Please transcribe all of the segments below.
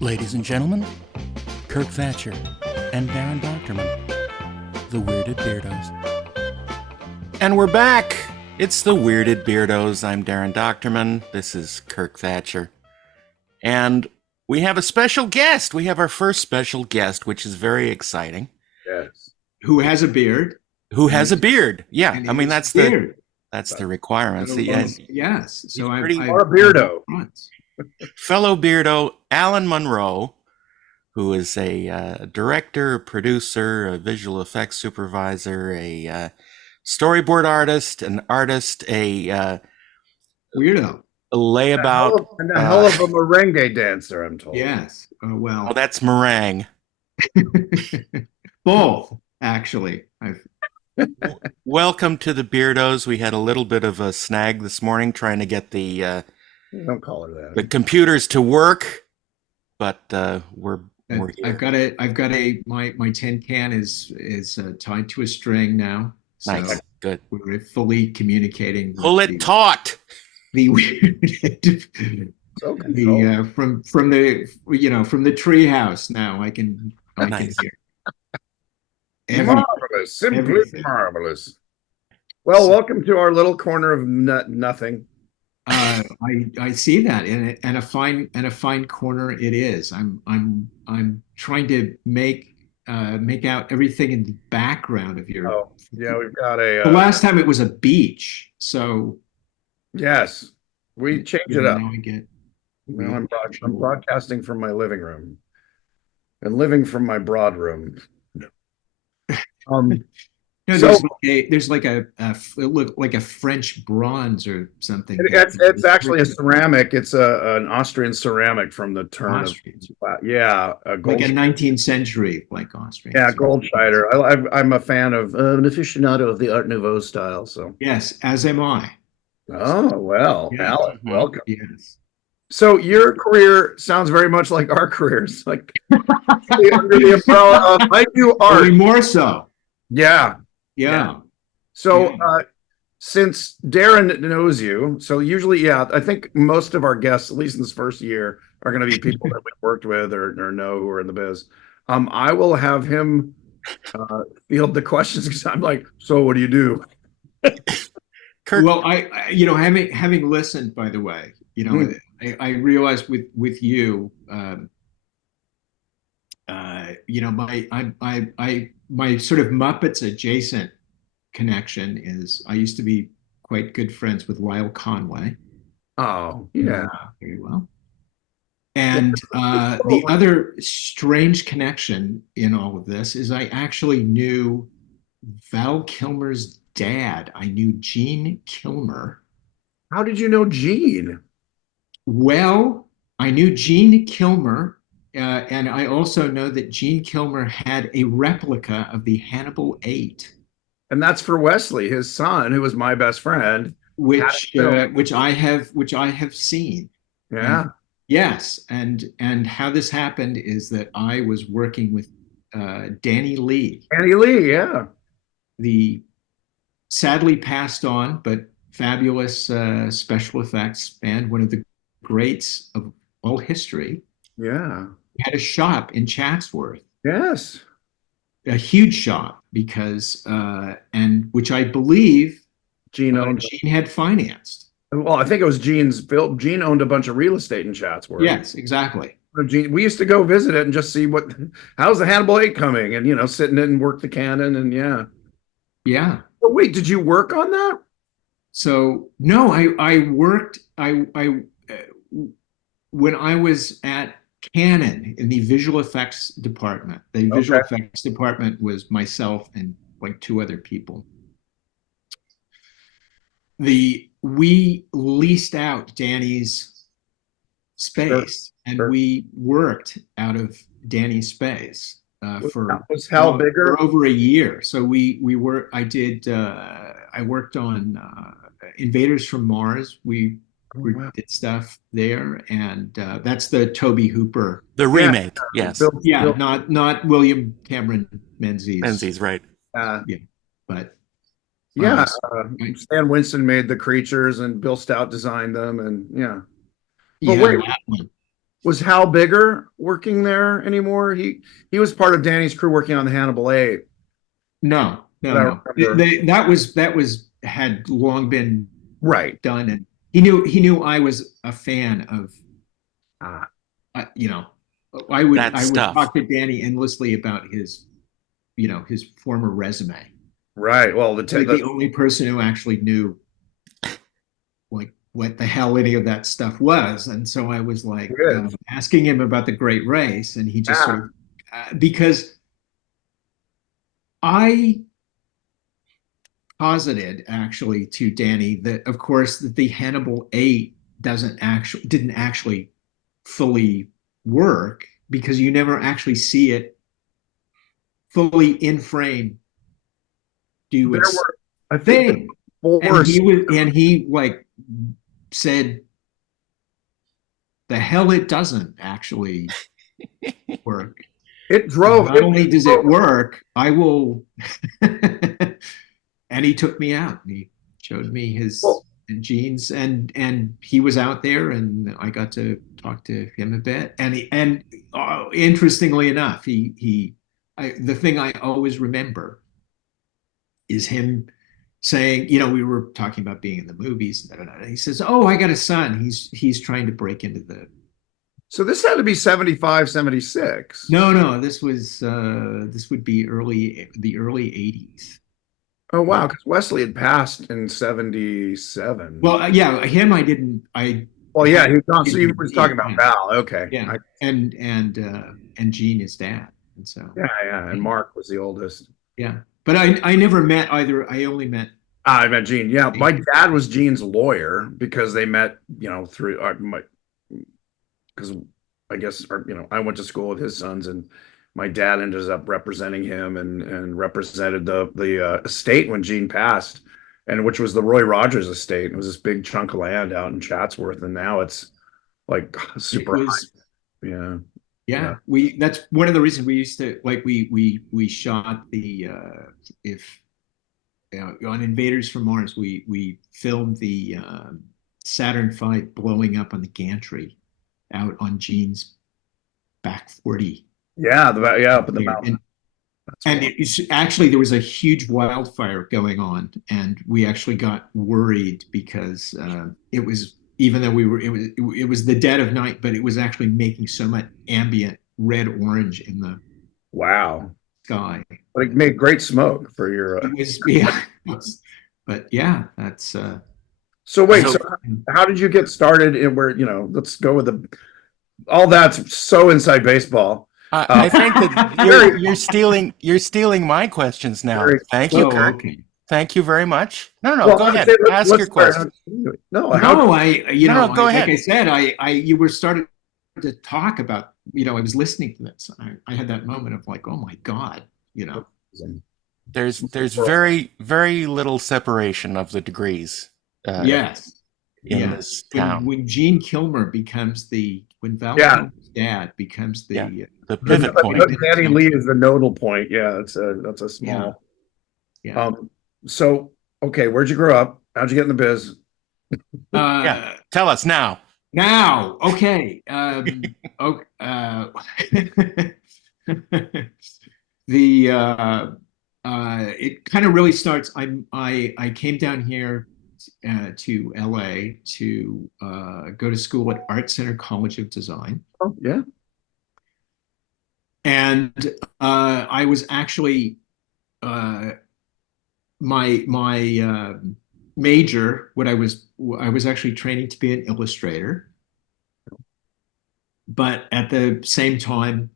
Ladies and gentlemen, Kirk Thatcher and Darren Doctorman, the Weirded Beardos. And we're back! It's the Weirded Beardos. I'm Darren Doctorman. This is Kirk Thatcher. And we have a special guest. We have our first special guest, which is very exciting. Yes. Who has a beard. Who has a beard. Yeah, I mean, that's the requirements. Yes. So I'm or a beardo. Fellow Beardo, Alan Munro, who is a director, producer, a visual effects supervisor, a storyboard artist, a weirdo, a layabout, and a hell of a merengue dancer, I'm told. Yes. Oh, that's meringue. Both, actually. Welcome to the Beardos. We had a little bit of a snag this morning trying to get the don't call it that. The computers to work, but we're here. I've got my tin can is tied to a string now. So nice, good. We're fully communicating. Pull it taut. The weird, from the tree house now. I can hear. Marvelous, simply everything. Marvelous. Well, welcome to our little corner of nothing. I see that, and a fine corner it is. I'm trying to make out everything in the background of your. Oh, yeah, we've got a. The last time it was a beach, so. Yes, we changed it up. Now we get. Now I'm broadcasting from my living room, and living from my broad room. No, there's like a look like a French bronze or something. It's actually a ceramic. It's an Austrian ceramic from the turn of a gold, like a 19th century like Austrian. Yeah, Goldschneider. I'm a fan of an aficionado of the Art Nouveau style. So yes, as am I. Oh well, yes. Alan, welcome. Yes. So your career sounds very much like our careers, like under the umbrella of I do art. Only more so. Yeah. So since Darren knows you, so usually, I think most of our guests, at least in this first year, are going to be people that we've worked with or know who are in the biz. I will have him field the questions because I'm like, so what do you do? Kirk. Well, I having listened, by the way, I realized with you, my sort of Muppets adjacent connection is I used to be quite good friends with Lyle Conway. Oh, yeah. Very well. And the other strange connection in all of this is I actually knew Val Kilmer's dad. I knew Gene Kilmer. How did you know Gene? Well, I knew Gene Kilmer. And I also know that Gene Kilmer had a replica of the Hannibal 8. And that's for Wesley, his son, who was my best friend. Which I have seen. Yeah. Yes. And how this happened is that I was working with Danny Lee. Danny Lee, yeah. The sadly passed on, but fabulous special effects man, one of the greats of all history. Yeah. He had a shop in Chatsworth. Yes. A huge shop because, and which I believe Gene had financed. Well, I think it was Gene's built. Gene owned a bunch of real estate in Chatsworth. Yes, exactly. Gene, we used to go visit it and just see how's the Hannibal 8 coming and, sit in it and work the cannon and yeah. Yeah. But wait, did you work on that? So no, I worked, when I was at Canon in the visual effects department. The visual effects department was myself and like two other people. We leased out Danny's space, and we worked out of Danny's space for over a year. So I worked on Invaders from Mars. We did stuff there, and that's the Toby Hooper, the remake. Yes, not William Cameron Menzies. Menzies, right? But Stan Winston made the creatures, and Bill Stout designed them, and But Was Hal Bigger working there anymore? He was part of Danny's crew working on the Hannibal 8. No, That no, I no. remember. That was had long been Right. done, and he knew I was a fan of, Ah, you know, I would That I would stuff. talk to Danny endlessly about his former resume. right. Well, Like the only person who actually knew like what the hell any of that stuff was, and so I was like good. asking him about the Great Race, and he just Yeah. sort of because I posited actually to Danny that of course that the Hannibal 8 didn't actually fully work because you never actually see it fully in frame do There its were, I think, there thing. were And four. he like said the hell it doesn't actually work. It And drove not it. only does it work, I will and he took me out and he showed me his Well, genes and he was out there and I got to talk to him a bit and interestingly enough the thing I always remember is him saying, we were talking about being in the movies. And he says, "Oh, I got a son. He's trying to break into the." so this had to be 75, 76. No. This would be the early '80s. Oh, Yeah. wow. Because Wesley had passed in 77. Well, yeah, him. I didn't. I Well, yeah, had he was on. So you was talking about yeah, Val. Okay. yeah, and Gene is dad, and so Yeah. And Mark was the oldest. yeah. But I never met either. I only met. I met Gene. Yeah. My dad was Gene's lawyer because they met, through because I guess, I went to school with his sons and my dad ended up representing him and represented the estate when Gene passed, and which was the Roy Rogers estate. It was this big chunk of land out in Chatsworth, and now it's like It super high. was Yeah. Yeah, that's one of the reasons we used to like we shot the if on Invaders from Mars we filmed the Saturn V blowing up on the gantry out on Gene's back 40 Yeah. Yeah. Up in the there. mountain. And actually there was a huge wildfire going on, and we actually got worried because it was even though it was the dead of night, but it was actually making so much ambient red orange in the Wow. sky. But it made great smoke for your. It was yeah, but yeah, that's So wait. So So how did you get started in where Let's go with all that's so inside baseball. I think that you're stealing my questions now. Very- Thank you, oh, Kirk. okay. Thank you very much. No, Well, go I'd ahead. say Ask your start. question. No, No, go like ahead. I said, you were starting to talk about, I was listening to this. I had that moment of like, oh my God, There's very, very little separation of the degrees yes. in this town. When Gene Kilmer becomes when Val Yeah. Kilmer's dad becomes the The pivot point. Danny Lee is the nodal point. Yeah, that's a small. yeah. So okay, where'd you grow up? How'd you get in the biz? Yeah, tell us now. Now, okay. Okay. The it kind of really starts. I came down here to LA to go to school at Art Center College of Design, Oh, yeah. and I was actually my major. I was actually training to be an illustrator, but at the same time,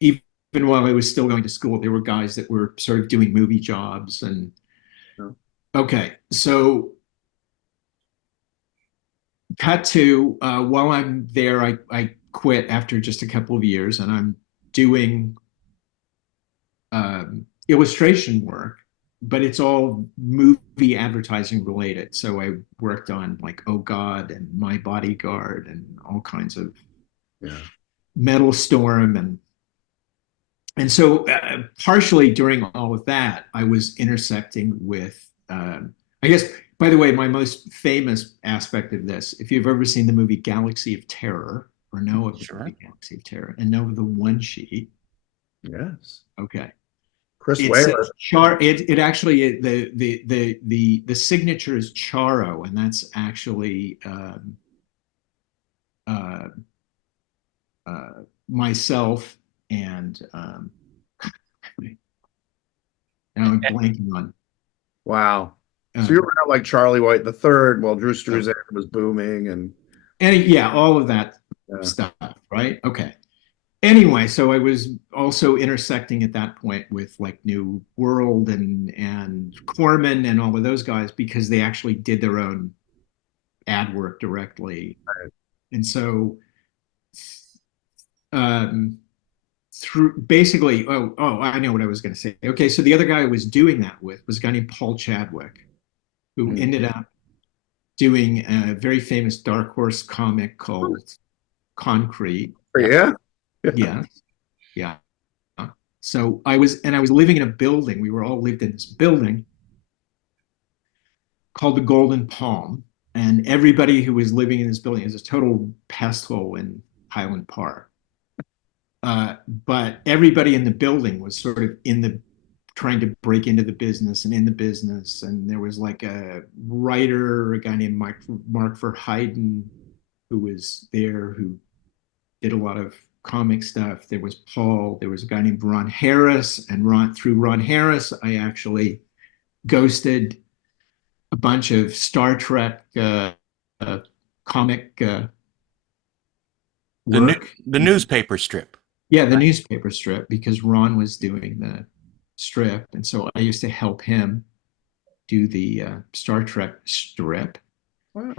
even while I was still going to school, there were guys that were sort of doing movie jobs and. Oh. Okay, so cut to while I'm there, I quit after just a couple of years, and I'm doing illustration work, but it's all movie advertising related. So I worked on like Oh God and My Bodyguard and all kinds of Metal Storm and so partially during all of that, I was intersecting with I guess, by the way, my most famous aspect of this, if you've ever seen the movie Galaxy of Terror, or know of the Sure. Great Galaxy of Terror and know of the one sheet. Yes. Okay. Chris It Whaler. says it actually the signature is Charo, and that's actually myself and now I'm blanking on. Wow. So you were out like Charlie White the Third while Drew Struzan was booming and yeah, all of that stuff, right? Okay. Anyway, so I was also intersecting at that point with like New World and Corman and all of those guys because they actually did their own ad work directly. Right. And so through basically, I know what I was going to say. Okay, so the other guy I was doing that with was a guy named Paul Chadwick, who ended up doing a very famous Dark Horse comic called Concrete. Yeah. Yeah. Yeah. So I was living in a building. We were all lived in this building called the Golden Palm. And everybody who was living in this building is a total pest hole in Highland Park. But everybody in the building was sort of trying to break into the business and in the business. And there was like a writer, a guy named Mark Verheiden, who was there, who did a lot of comic stuff. There was Paul. There was a guy named Ron Harris, and through Ron Harris, I actually ghosted a bunch of Star Trek comic work. The newspaper strip. Yeah, the newspaper strip, because Ron was doing the strip, and so I used to help him do the Star Trek strip. Wow.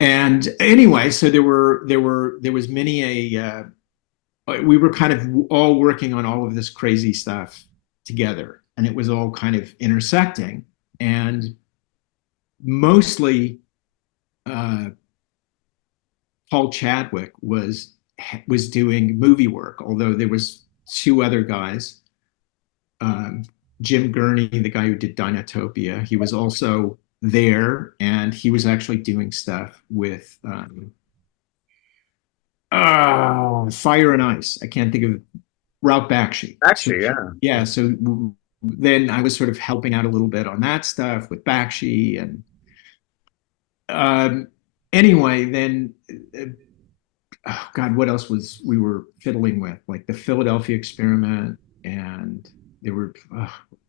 And anyway, so there was many we were kind of all working on all of this crazy stuff together, and it was all kind of intersecting. And mostly, Paul Chadwick was doing movie work, although there was two other guys. Jim Gurney, the guy who did Dinotopia, he was also there, and he was actually doing stuff with Fire and Ice. I can't think of Ralph Bakshi. Actually, yeah. Yeah, so then I was sort of helping out a little bit on that stuff with Bakshi, and anyway, then oh God, what else we were fiddling with? Like the Philadelphia Experiment, and there were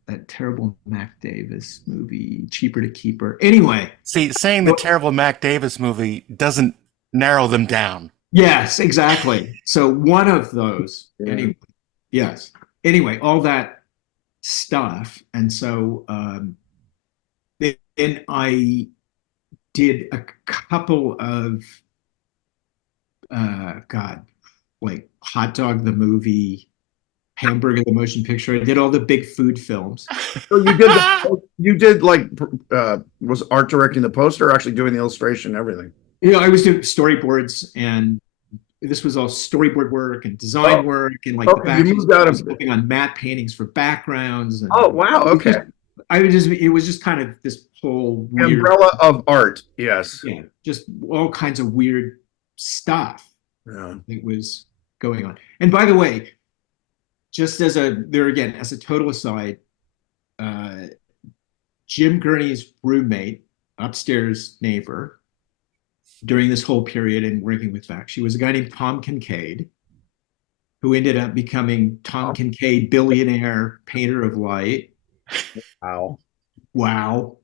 that terrible Mac Davis movie, Cheaper to Keep Her. Anyway, see, saying the terrible Mac Davis movie doesn't narrow them down. Yes, exactly. So one of those, anyway. Yes. Anyway, all that stuff, and so then I did a couple of like Hot Dog the movie, Hamburger the motion picture. I did all the big food films. So you did like was art directing the poster, or actually doing the illustration and everything? I was doing storyboards, and this was all storyboard work and design work, and like you moved out of working on matte paintings for backgrounds. And oh wow, okay. It was just kind of this whole weird umbrella of art. Yes. Yeah, just all kinds of weird stuff. Yeah. That was going on. And by the way, just as a total aside, Jim Gurney's roommate, upstairs neighbor, during this whole period and working with Bakshi was a guy named Tom Kincaid, who ended up becoming Tom Kincaid, billionaire painter of light. Wow.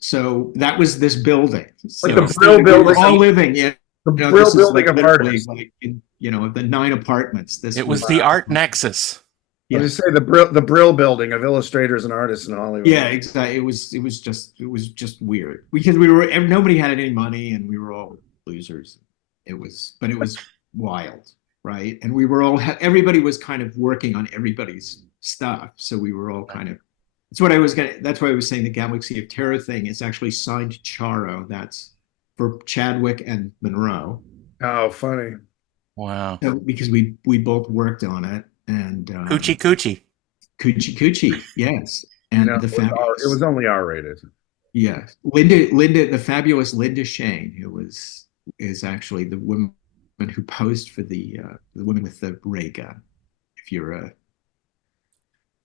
So that was this building. Like the Brill building. We were all living in the Brill building of artists. Like the 9 apartments. It was the art nexus. Yeah. I was say the Brill building of illustrators and artists in Hollywood. Yeah, exactly. It was just weird because nobody had any money and we were all losers. It was wild, right? And we were all everybody was kind of working on everybody's stuff, so we were all kind of. That's why I was saying the Galaxy of Terror thing is actually signed Charo. That's for Chadwick and Munro. Oh, funny. Wow. So, because we both worked on it. And Coochie, yes, and it was only R-rated. Yes, the fabulous Linda Shane, who is actually the woman who posed for the woman with the ray gun. If you're a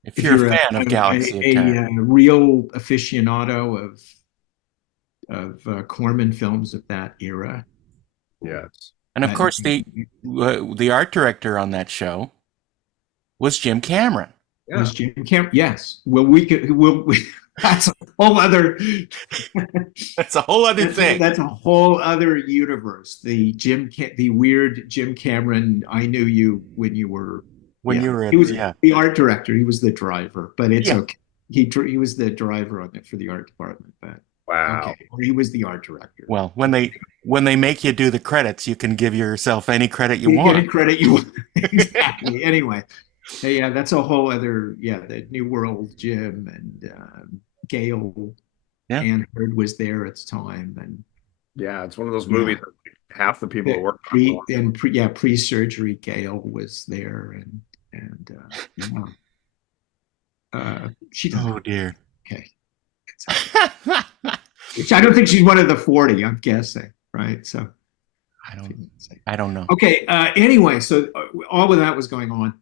If you're a fan of Galaxy of Terror. real aficionado of Corman films of that era. Yes. And of course, the art director on that show was Jim Cameron. Yeah. Was Jim Cameron? Yes. Well, that's a whole other. That's a whole other thing. That's a whole other universe. The weird Jim Cameron. I knew you when you were. You were. He was the art director. He was the driver, but it's okay. He was the driver on it for the art department. But wow. Okay. Or he was the art director. Well, when they make you do the credits, you can give yourself any credit you want. Any credit you want. Exactly. Anyway. Yeah, that's a whole other, the New World Jim and Gail Ann Hurd was there at the time. And yeah, it's one of those movies that half the people that work on. Pre-surgery Gail was there and she doesn't. Oh dear. Okay. Which I don't think she's one of the 40, I'm guessing, right? So I don't know. Okay, anyway, so all of that was going on.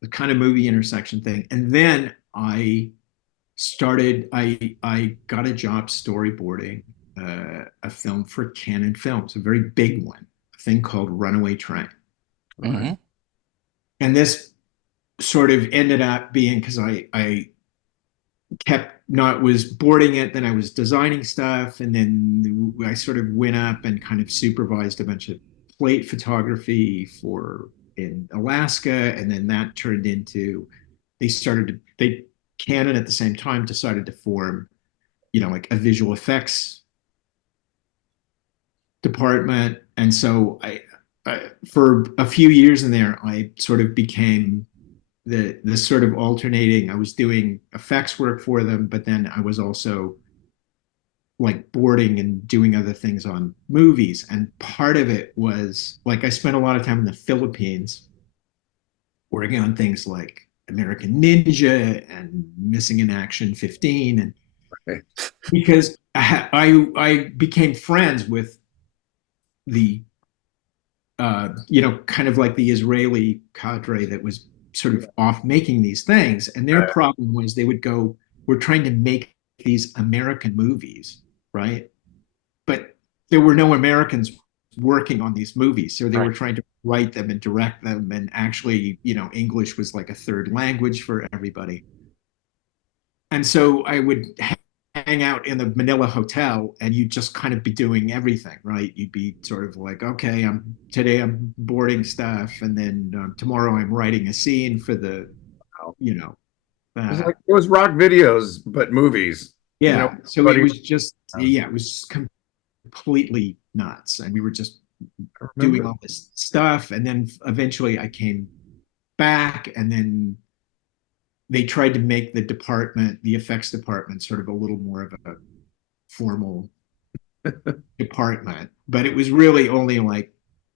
The kind of movie intersection thing. And then I got a job storyboarding a film for Canon Films, a very big one, a thing called Runaway Train. Mm-hmm. And this sort of ended up being, because I was boarding it, then I was designing stuff, and then I sort of went up and kind of supervised a bunch of plate photography in Alaska, and then that turned into Canon at the same time decided to form, like a visual effects department, and so I for a few years in there, I sort of became the sort of alternating. I was doing effects work for them, but then I was also like boarding and doing other things on movies. And part of it was like I spent a lot of time in the Philippines working on things like American Ninja and Missing in Action 15. And because I became friends with the, kind of like the Israeli cadre that was sort of off making these things. And their problem was they would go, we're trying to make these American movies, right? But there were no Americans working on these movies. So they were trying to write them and direct them. And actually, English was like a third language for everybody. And so I would hang out in the Manila hotel and you'd just kind of be doing everything, right? You'd be sort of like, okay, today I'm boarding stuff. And then tomorrow I'm writing a scene for the, it was rock videos, but movies. Yeah. So it was just, it was completely nuts. And we were just doing all this stuff. And then eventually I came back, and then they tried to make the effects department, sort of a little more of a formal department. But it was really only like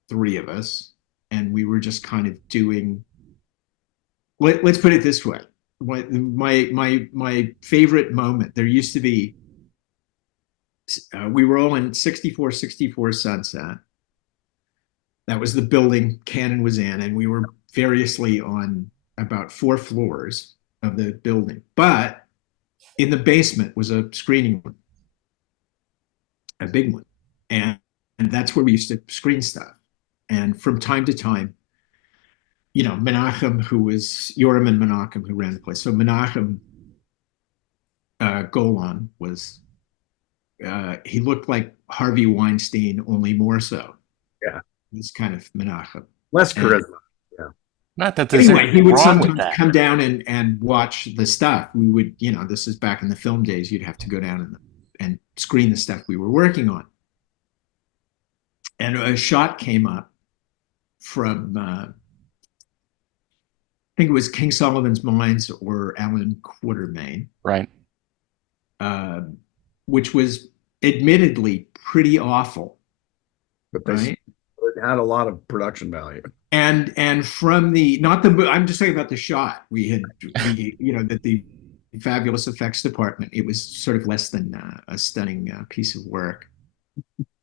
3 of us. And we were just kind of doing, let's put it this way. My favorite moment, there used to be, we were all in 64 Sunset. That was the building Canon was in, and we were variously on about 4 floors of the building. But in the basement was a screening room, a big one. And that's where we used to screen stuff. And from time to time, Menachem, who was Yoram and Menachem, who ran the place. So Menachem Golan was, he looked like Harvey Weinstein, only more so. Yeah. He's kind of Menachem. Less charisma. Not that there's anyway, he would wrong sometimes come down and watch the stuff. We would, this is back in the film days, you'd have to go down and screen the stuff we were working on. And a shot came up from, I think it was King Solomon's Mines or Alan Quatermain. Right. Which was admittedly pretty awful. But it had a lot of production value. And from I'm just talking about the shot. We had, that the fabulous effects department, it was sort of less than a stunning piece of work.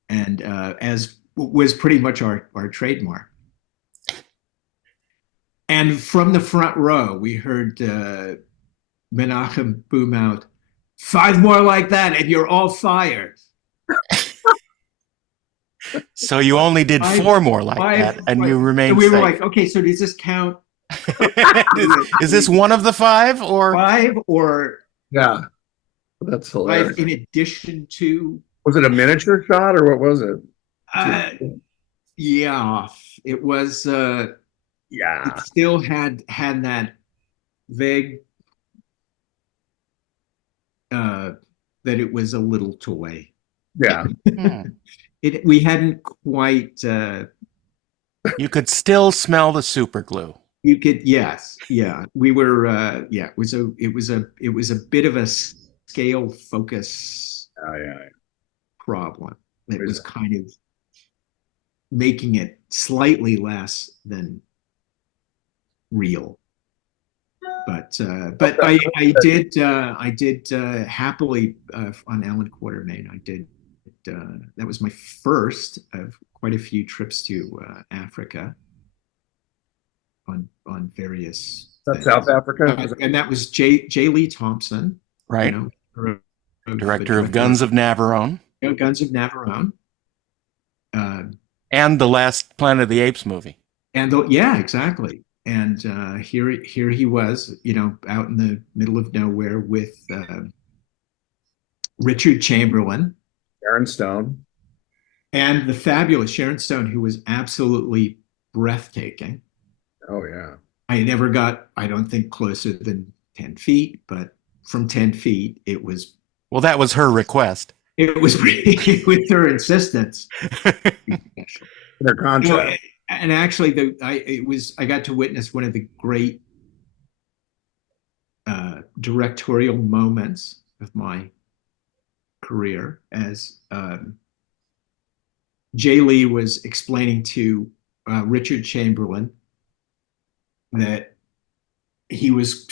And as was pretty much our trademark. And from the front row, we heard Menachem boom out, 5 more like that and you're all fired. So you only did 4 more like that, and you remained and we were safe. like, okay, so does this count? Is this one of the 5 or 5 or Yeah, that's hilarious. 5 in addition to? Was it a miniature shot or what was it? Yeah, it was. Yeah, It still had that vague that it was a little toy. yeah. We hadn't quite. You could still smell the super glue. You could, yes, yeah. We were, yeah. It was a bit of a scale focus problem. It was kind of making it slightly less than real. But I did happily on Ellen Quatermain. I did. That was my first of quite a few trips to Africa on various. That's South Africa, and that was J. Lee Thompson, right? Director of Guns of Navarone. Guns of Navarone. And the last Planet of the Apes movie. And yeah, exactly. And here he was, out in the middle of nowhere with Richard Chamberlain, Sharon Stone, and the fabulous Sharon Stone, who was absolutely breathtaking. Oh yeah. I never got, I don't think, closer than 10 feet, but from 10 feet, it was. Well, that was her request. It was with her insistence. Their contract. And actually, I got to witness one of the great directorial moments of my career as Jay Lee was explaining to Richard Chamberlain that he was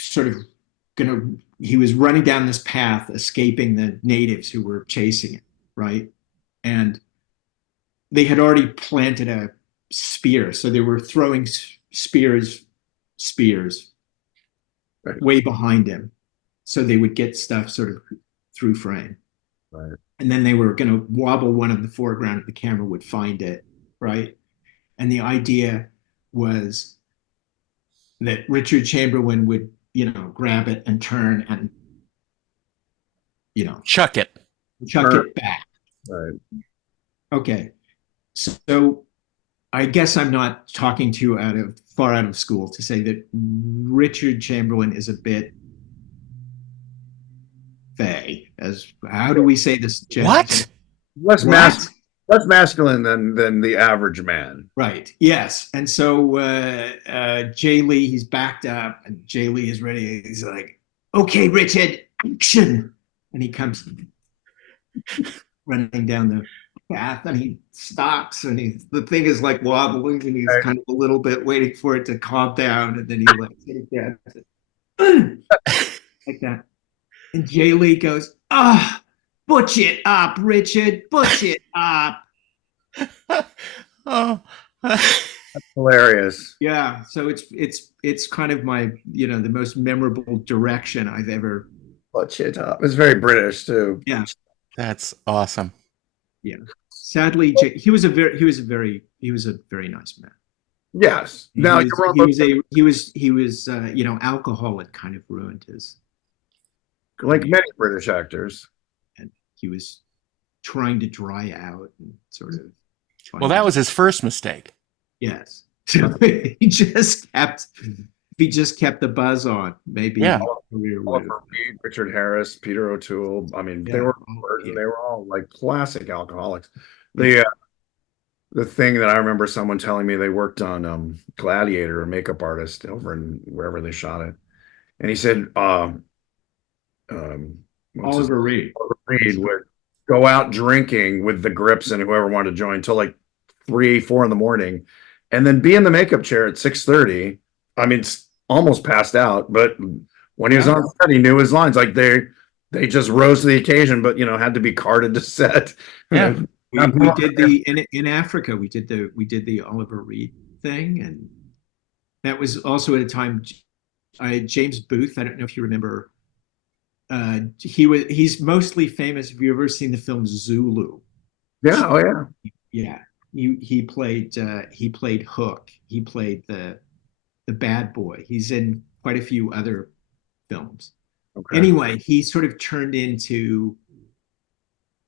he was running down this path, escaping the natives who were chasing him, right? And they had already planted a spear, so they were throwing spears right, way behind him, so they would get stuff sort of through frame. Right. And then they were going to wobble one in the foreground, and the camera would find it, right? And the idea was that Richard Chamberlain would, grab it and turn and, chuck it back. Right. Okay. So I guess I'm not talking too far out of school to say that Richard Chamberlain is a bit fey. How do we say this? What? Less masculine than the average man. Right. Yes. And so Jay Lee, he's backed up, and Jay Lee is ready. He's like, "Okay, Richard, action!" And he comes running down the path, and he stops, and the thing is like wobbling, and he's kind of a little bit waiting for it to calm down, and then he lets it down like that. And Jay Lee goes, butch it up, Richard, butch it up. Oh, That's hilarious. Yeah, so it's kind of my, the most memorable direction I've ever. Butch it up. It's very British too. Yeah, that's awesome. Yeah. Sadly, he was a very nice man. Yes. Now he was alcohol had kind of ruined his. Like many British actors. And he was trying to dry out and sort of. Well, that was his first mistake. Yes. So he just kept the buzz on, maybe. Yeah. Oliver Reed, Richard Harris, Peter O'Toole. I mean, they were all like classic alcoholics. The thing that I remember someone telling me, they worked on Gladiator, a makeup artist over in wherever they shot it, and he said Oliver Reed would go out drinking with the Grips and whoever wanted to join till like 3-4 in the morning, and then be in the makeup chair at 6:30. I mean, it's almost passed out, but when he was on set, he knew his lines. Like they just rose to the occasion, but had to be carted to set. Yeah. we did the in Africa. We did the Oliver Reed thing, and that was also at a time. James Booth. I don't know if you remember. He's mostly famous. Have you ever seen the film Zulu? Yeah, oh yeah. Yeah. He played Hook. He played the bad boy. He's in quite a few other films. Okay. Anyway, he sort of turned into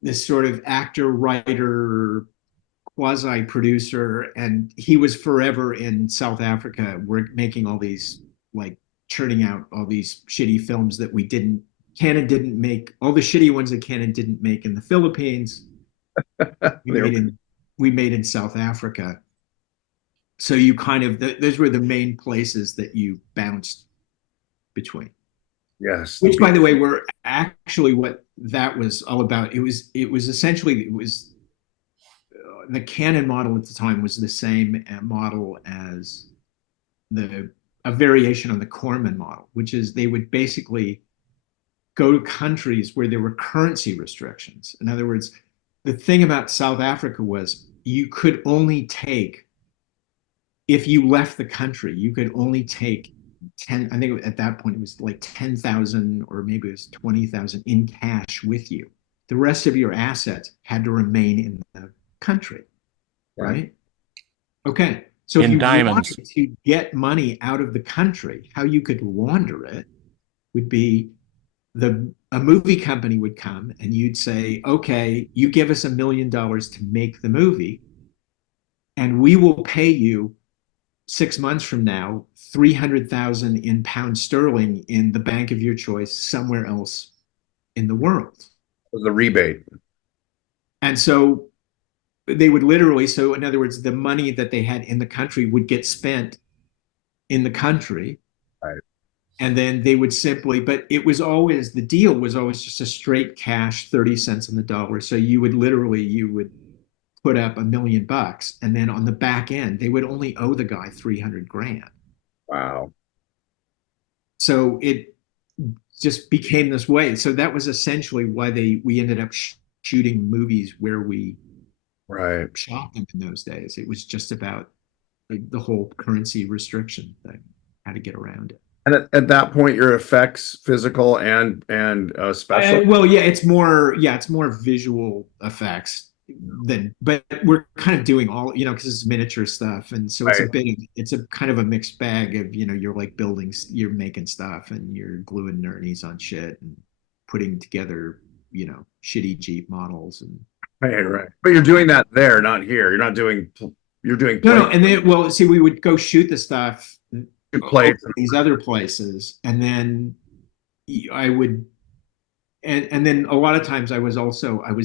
this sort of actor, writer, quasi producer, and he was forever in South Africa. We're making all these, like, churning out all these shitty films that Canon didn't make, all the shitty ones that Canon didn't make in the Philippines. We made in South Africa. So you kind of, those were the main places that you bounced between. Yes. Which, by the way, were actually what that was all about. It was essentially, the Canon model at the time was the same model as a variation on the Corman model, which is they would basically go to countries where there were currency restrictions. In other words, the thing about South Africa was you could only take, if you left the country, you could only take 10, I think at that point it was like 10,000 or maybe it was 20,000 in cash with you. The rest of your assets had to remain in the country, right? Okay. So if you wanted to get money out of the country, how you could launder it would be a movie company would come and you'd say, okay, you give us $1 million to make the movie, and we will pay you 6 months from now 300,000 in pound sterling in the bank of your choice somewhere else in the world. It was a rebate. And so they would literally, so in other words, the money that they had in the country would get spent in the country. Right. And then they would simply, but it was always, the deal was always just a straight cash, 30 cents on the dollar. So you would put up $1 million, and then on the back end, they would only owe the guy 300 grand. Wow. So it just became this way. So that was essentially why we ended up shooting movies where we shot them in those days. It was just about the whole currency restriction thing, how to get around it. And at that point, your effects, physical and special. Well, yeah, it's more visual effects but we're kind of doing all, because it's miniature stuff, and so it's it's a kind of a mixed bag of, you're like you're making stuff and you're gluing nernies on shit and putting together, shitty Jeep models and right. But you're doing that there, not here. You're doing. No, and then see, we would go shoot the stuff play these other places, and then I would. And then a lot of times I was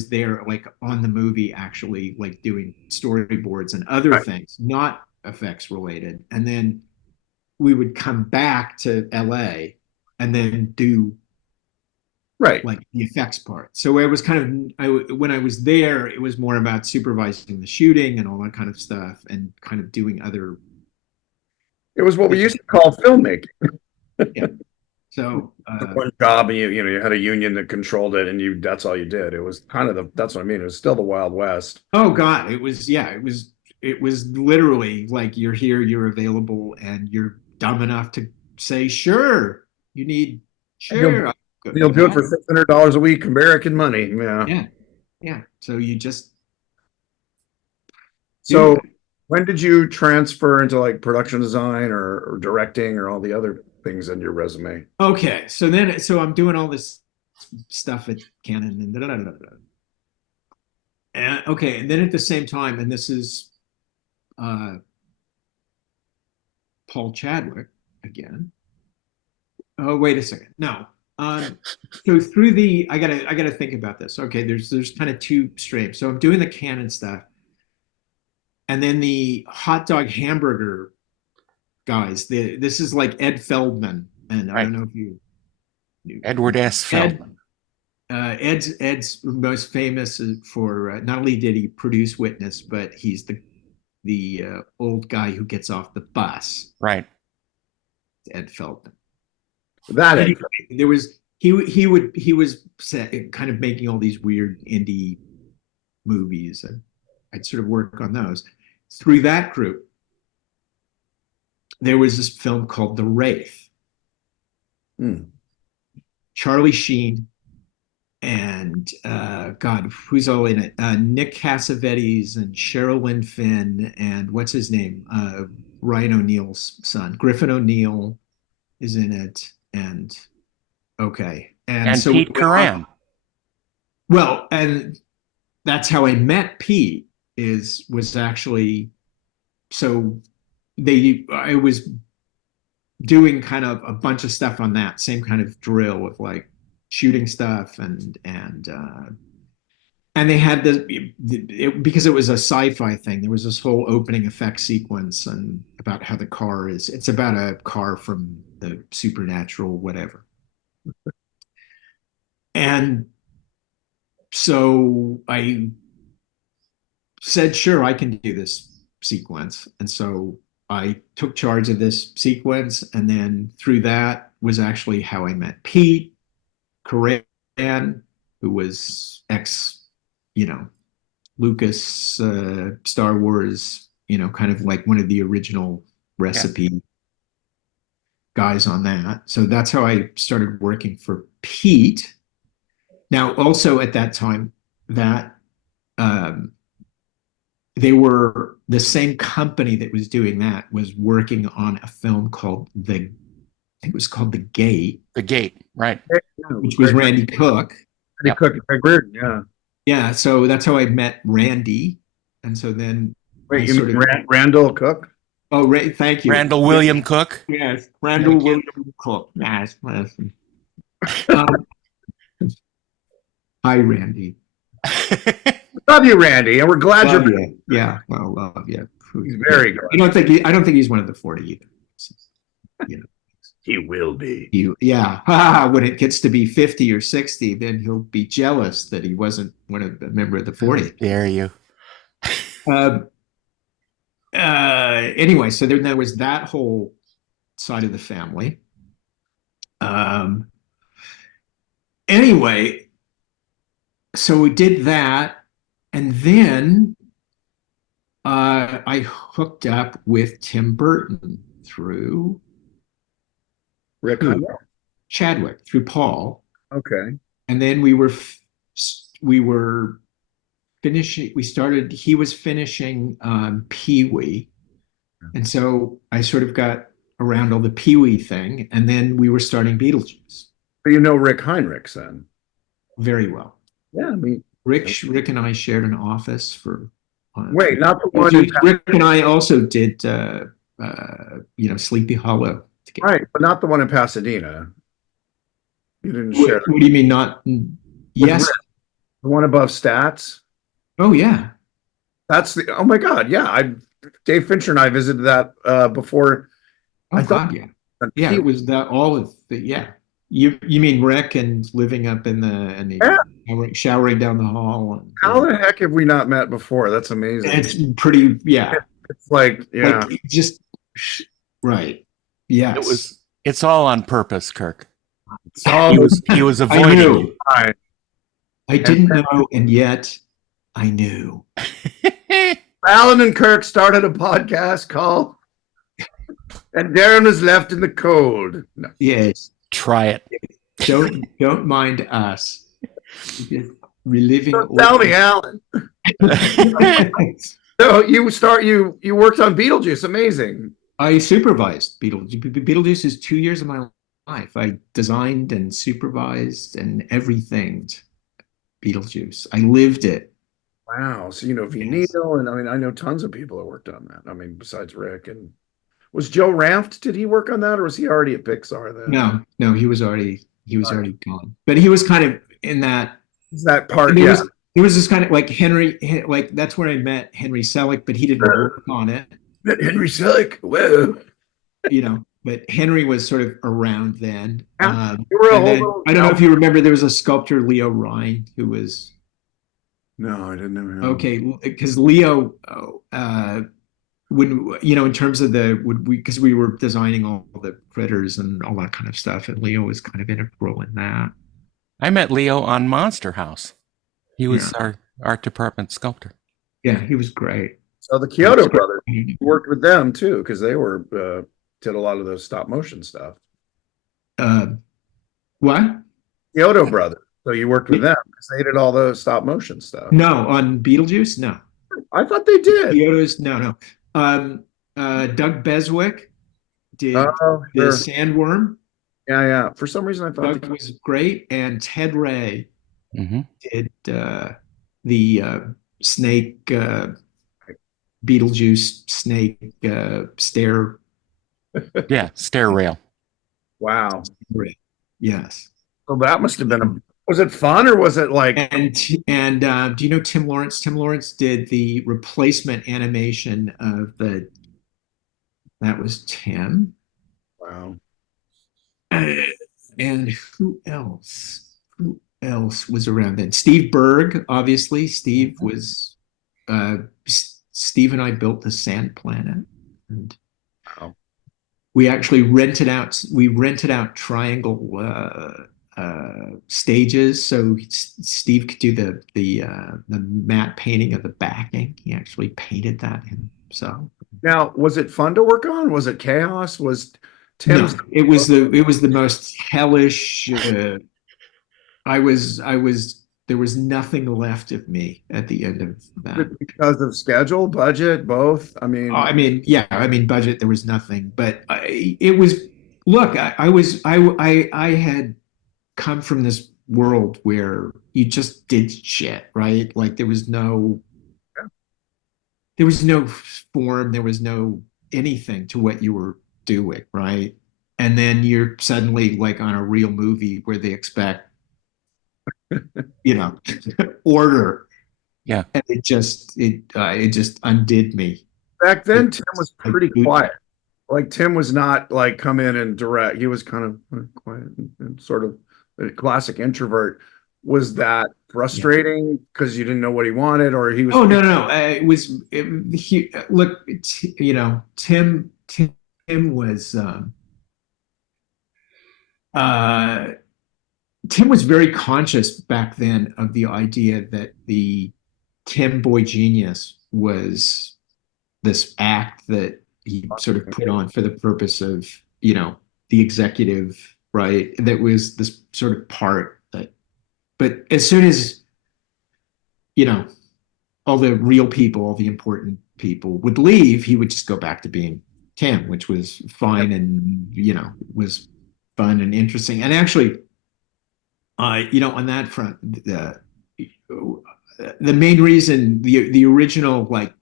there like on the movie, actually, like doing storyboards and other things, not effects related. And then we would come back to LA and then do like the effects part. So it was kind of, when I was there, it was more about supervising the shooting and all that kind of stuff and kind of doing other. It was what we used to call filmmaking. Yeah. So one job, and you had a union that controlled it, and that's all you did. It was kind of that's what I mean. It was still the Wild West. Oh God, it was literally like, you're here, you're available, and you're dumb enough to say, sure, you need, sure. You'll do it for $600 a week, American money. Yeah. So you just. So when did you transfer into like production design or directing or all the other things in your resume? Okay, so I'm doing all this stuff at Canon and and okay, and then at the same time, and this is Paul Chadwick again. Oh, wait a second. No. So through I gotta think about this. Okay, there's kind of two streams. So I'm doing the Canon stuff, and then the hot dog hamburger guys. This is like Ed Feldman, and I don't know if you knew Edward S. Feldman. Ed's most famous for not only did he produce Witness, but he's the old guy who gets off the bus. Right. Ed Feldman. Anyway, he was kind of making all these weird indie movies, and I'd sort of work on those. Through that group, there was this film called The Wraith. Charlie Sheen and God, who's all in it? Nick Cassavetes and Sheryl Lynn Finn and what's his name? Ryan O'Neal's son, Griffin O'Neal, is in it, and so Pete Coran. Well, and that's how I met Pete. Was actually, so I was doing kind of a bunch of stuff on that same kind of drill with like shooting stuff and they had this because it was a sci-fi thing. There was this whole opening effect sequence and about how the car it's about a car from the supernatural whatever. And so I said, sure, I can do this sequence. And so I took charge of this sequence. And then through that was actually how I met Pete Coran, who was Lucas, Star Wars, kind of like one of the original recipe guys on that. So that's how I started working for Pete. Now, also at that time, that they were the same company that was doing that was working on a film called I think it was called The Gate. The Gate, right? Which was Randy Cook. Randy Cook, Greg Reardon, yeah. Yeah, so that's how I met Randy, and so then. Wait, you mean Randall Cook? Oh, thank you, Randall William Cook. Yes, Randall William Cook. Yes, listen. Hi, Randy. Love you, Randy, and we're glad Love you're. you. Yeah, well, love you. He's very good. I don't think he's one of the 40 either. He will be. When it gets to be 50 or 60, then he'll be jealous that he wasn't a member of the 40. Dare you? Anyway, so then there was that whole side of the family. Anyway, so we did that, and then I hooked up with Tim Burton through Chadwick, through Paul. Okay. And then we were finishing. He was finishing Pee-wee, and so I sort of got around all the Pee-wee thing, and then we were starting Beetlejuice. So you know Rick Heinrichs then? Very well. Yeah, I mean Rick and I shared an office for. Wait, not the one. Rick and I also did, Sleepy Hollow together. Right, but not the one in Pasadena. You didn't share. What do you mean not? Yes. The one above Stats. Oh yeah. That's the. Oh my God, yeah. Dave Fincher and I visited that before. Oh God, yeah. Yeah, it was that all of the yeah. You mean Rick and living up in the showering down the hall? And, how the heck have we not met before? That's amazing. It's pretty, yeah. It's like, yeah, like, just right. Yeah, It's all on purpose, Kirk. He was avoiding you. I didn't know, and yet I knew. Alan and Kirk started a podcast called, and Darren was left in the cold. No. Yes. Try it. Don't mind us. Just reliving. Don't tell me, Alan. So you worked on Beetlejuice. Amazing. I supervised Beetlejuice. Beetlejuice is 2 years of my life. I designed and supervised and everything. Beetlejuice. I lived it. Wow. So you know Vinito, and I know tons of people that worked on that. I mean, besides Rick. And was Joe Ranft? Did he work on that, or was he already at Pixar then? No, he was already gone. But he was kind of in that part. He was just kind of like Henry. Like that's where I met Henry Selick, but he didn't work on it. Met Henry Selick. Whoa. But Henry was sort of around then. I don't know if you remember, there was a sculptor, Leo Rhine, who was. No, I didn't know him. Okay, because Leo, when in terms of because we were designing all the critters and all that kind of stuff, and Leo was kind of integral in that. I met Leo on Monster House. He was our art department sculptor. Yeah, he was great. So the Kyoto brothers worked with them too, because they were did a lot of those stop motion stuff. Uh, what? Kyoto brothers. So you worked with them because they did all those stop motion stuff. No, on Beetlejuice? No. I thought they did. Beardos? No, no. Doug Beswick did Oh, the sure. Sandworm. Yeah, yeah. For some reason, I thought Doug was great, and Ted Ray Mm-hmm. did the snake Beetlejuice snake stair. Yeah, stair rail. wow. Yes. So that must have been was it fun or was it like And do you know Tim Lawrence? Tim Lawrence did the replacement animation of that was Tim. wow. And who else? Who else was around then? Steve Berg, obviously. Steve was Steve and I built the Sand Planet. And Wow. we actually rented out triangle stages so Steve could do the matte painting of the backing. He actually painted that himself. Now, was it fun to work on? Was it chaos? Was Tim's No, it was the most hellish. There was nothing left of me at the end of that. because of schedule, budget, both? I mean, Budget, there was nothing, but it was, look, I had come from this world where you just did shit, right? Like there was no form, there was no anything to what you were doing, right? And then you're suddenly like on a real movie where they expect order. Yeah. And it just undid me. back then Tim was pretty quiet. Like Tim was not like come in and direct. He was kind of quiet and sort of a classic introvert. Was that frustrating because you didn't know what he wanted, or he was? Oh no. Tim was Tim was very conscious back then of the idea that the Tim Boy Genius was this act that he sort of put on for the purpose of, the executive, right? That was this sort of part that, but as soon as, all the real people, all the important people would leave, he would just go back to being Tim, which was fine and, was fun and interesting. And actually, on that front, the main reason, the original, like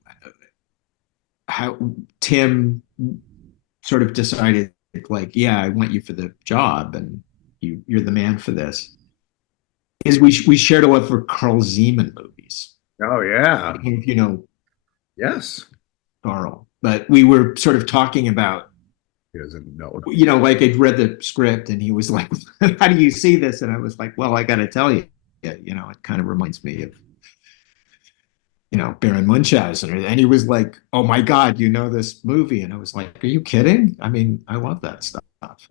how Tim sort of decided, like, yeah, I want you for the job and you're the man for this, is we shared a love for Carl Zeman movies. Oh yeah. If you know Yes. Carl, but we were sort of talking about, He doesn't know. like I'd read the script and he was like, how do you see this? And I was like, well, I got to tell you, it kind of reminds me of, Baron Munchausen. And he was like, oh my God, this movie. And I was like, are you kidding? I mean, I love that stuff.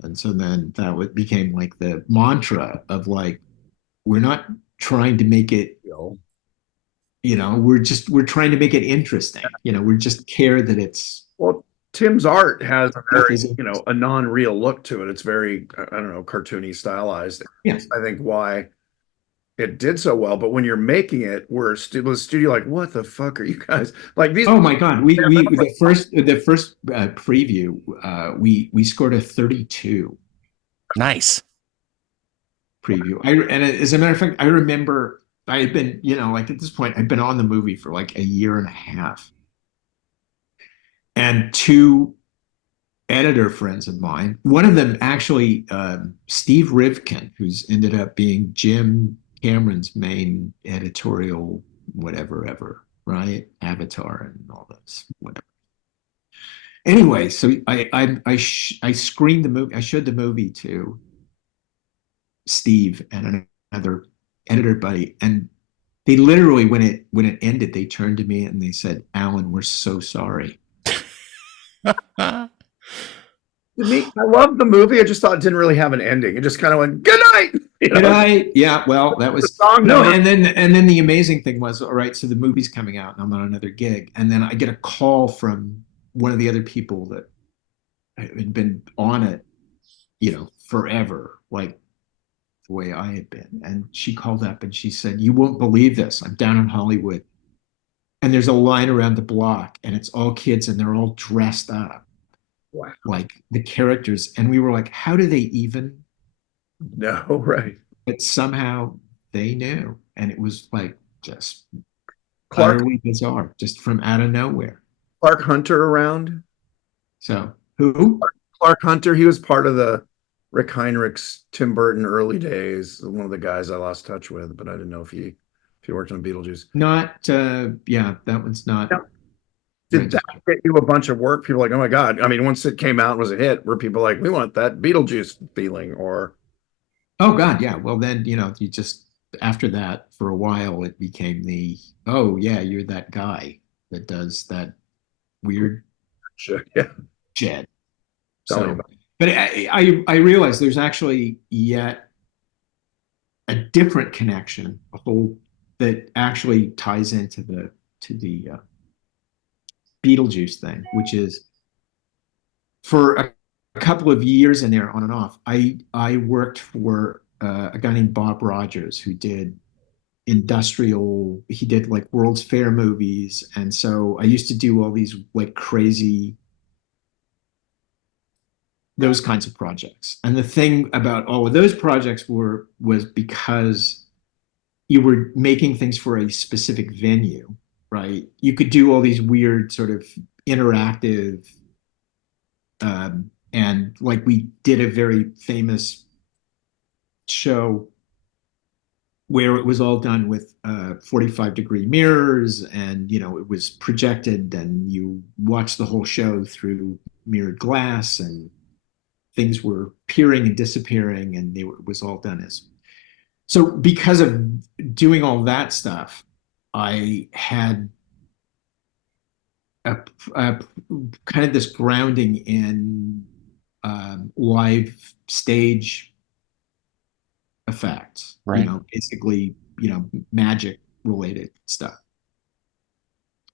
And so then that became like the mantra of like, we're not trying to make it, we're trying to make it interesting. We just care that it's. Well, Tim's art has a very, a non-real look to it. It's very, I don't know, cartoony, stylized. Yeah. I think why it did so well. But when you're making it, was studio like, what the fuck are you guys like? These. Oh my God, the first preview, we scored a 32. Nice. Preview. And as a matter of fact, I remember I had been, like at this point, I'd been on the movie for like a year and a half. And two editor friends of mine, one of them actually, Steve Rivkin, who's ended up being Jim Cameron's main editorial, whatever ever, right? Avatar and all this, whatever. Anyway, so I screened the movie. I showed the movie to Steve and another editor buddy, and they literally, when it ended, they turned to me and they said, "Alan, we're so sorry." To me, I love the movie. I just thought it didn't really have an ending. It just kind of went, good night. You Did know, I? Yeah, well, that the was song no, number. and then the amazing thing was, all right, so the movie's coming out and I'm on another gig, and then I get a call from one of the other people that had been on it, forever, like the way I had been. And she called up and she said, "You won't believe this. I'm down in Hollywood, and there's a line around the block, and it's all kids, and they're all dressed up Wow. like the characters." And we were like, "How do they even?" No, right. But somehow they knew, and it was like just Clark utterly bizarre, just from out of nowhere. Clark Hunter around. So who? Clark Hunter, he was part of the Rick Heinrich's Tim Burton early days. One of the guys I lost touch with, but I didn't know if he worked on Beetlejuice. Not yeah, that one's not Yeah. Did that registered. get you a bunch of work? People were like, oh my God. I mean, once it came out and was a hit, were people like, we want that Beetlejuice feeling? Or Oh God, yeah. Well then, you just after that for a while it became the oh yeah, you're that guy that does that weird yeah, shit. tell me So about but I realize there's actually yet a different connection, a whole that actually ties into the Beetlejuice thing, which is for a couple of years in there on and off. I worked for a guy named Bob Rogers who did industrial. He did like World's Fair movies, and so I used to do all these like crazy those kinds of projects. And the thing about all of those projects was because you were making things for a specific venue, right? You could do all these weird sort of interactive, and like we did a very famous show where it was all done with 45-degree mirrors, and it was projected, and you watched the whole show through mirrored glass, and things were appearing and disappearing, and it was all done as so. Because of doing all that stuff, I had a kind of this grounding in live stage effects, Right. basically, magic related stuff.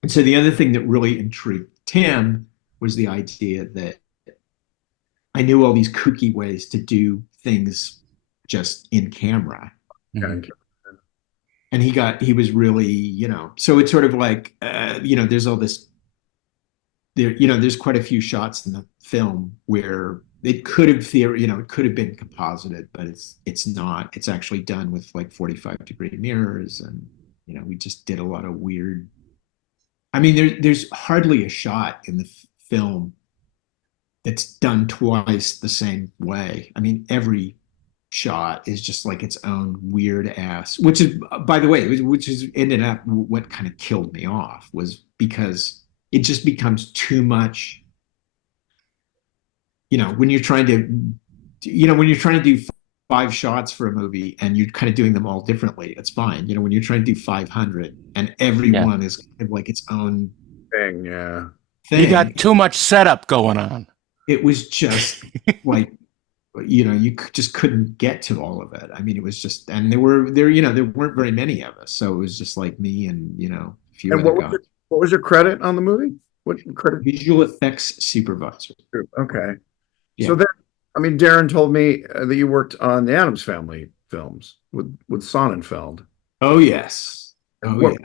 And so the other thing that really intrigued Tim was the idea that I knew all these kooky ways to do things just in camera. Mhm. And he was really, so it's sort of like, there's all this, there's quite a few shots in the film where it could have it could have been composited, but it's not. It's actually done with like 45-degree mirrors, and we just did a lot of weird. I mean, there's hardly a shot in the film that's done twice the same way. I mean, every shot is just like its own weird ass, which is, by the way, which is ended up what kind of killed me off was because it just becomes too much. When you're trying to, when you're trying to do 5 shots for a movie and you're kind of doing them all differently, it's fine. When you're trying to do 500 and every Yeah. one is kind of like its own thing. Yeah. thing. You got too much setup going on. It was just like, you just couldn't get to all of it. I mean, it was just, and there weren't very many of us. So it was just like me and, a few And other guys. what was your credit on the movie? What credit? Visual effects supervisor. Okay. Yeah. So then, I mean, Darren told me that you worked on the Addams Family films with Sonnenfeld. Oh, yes. And Oh, yeah.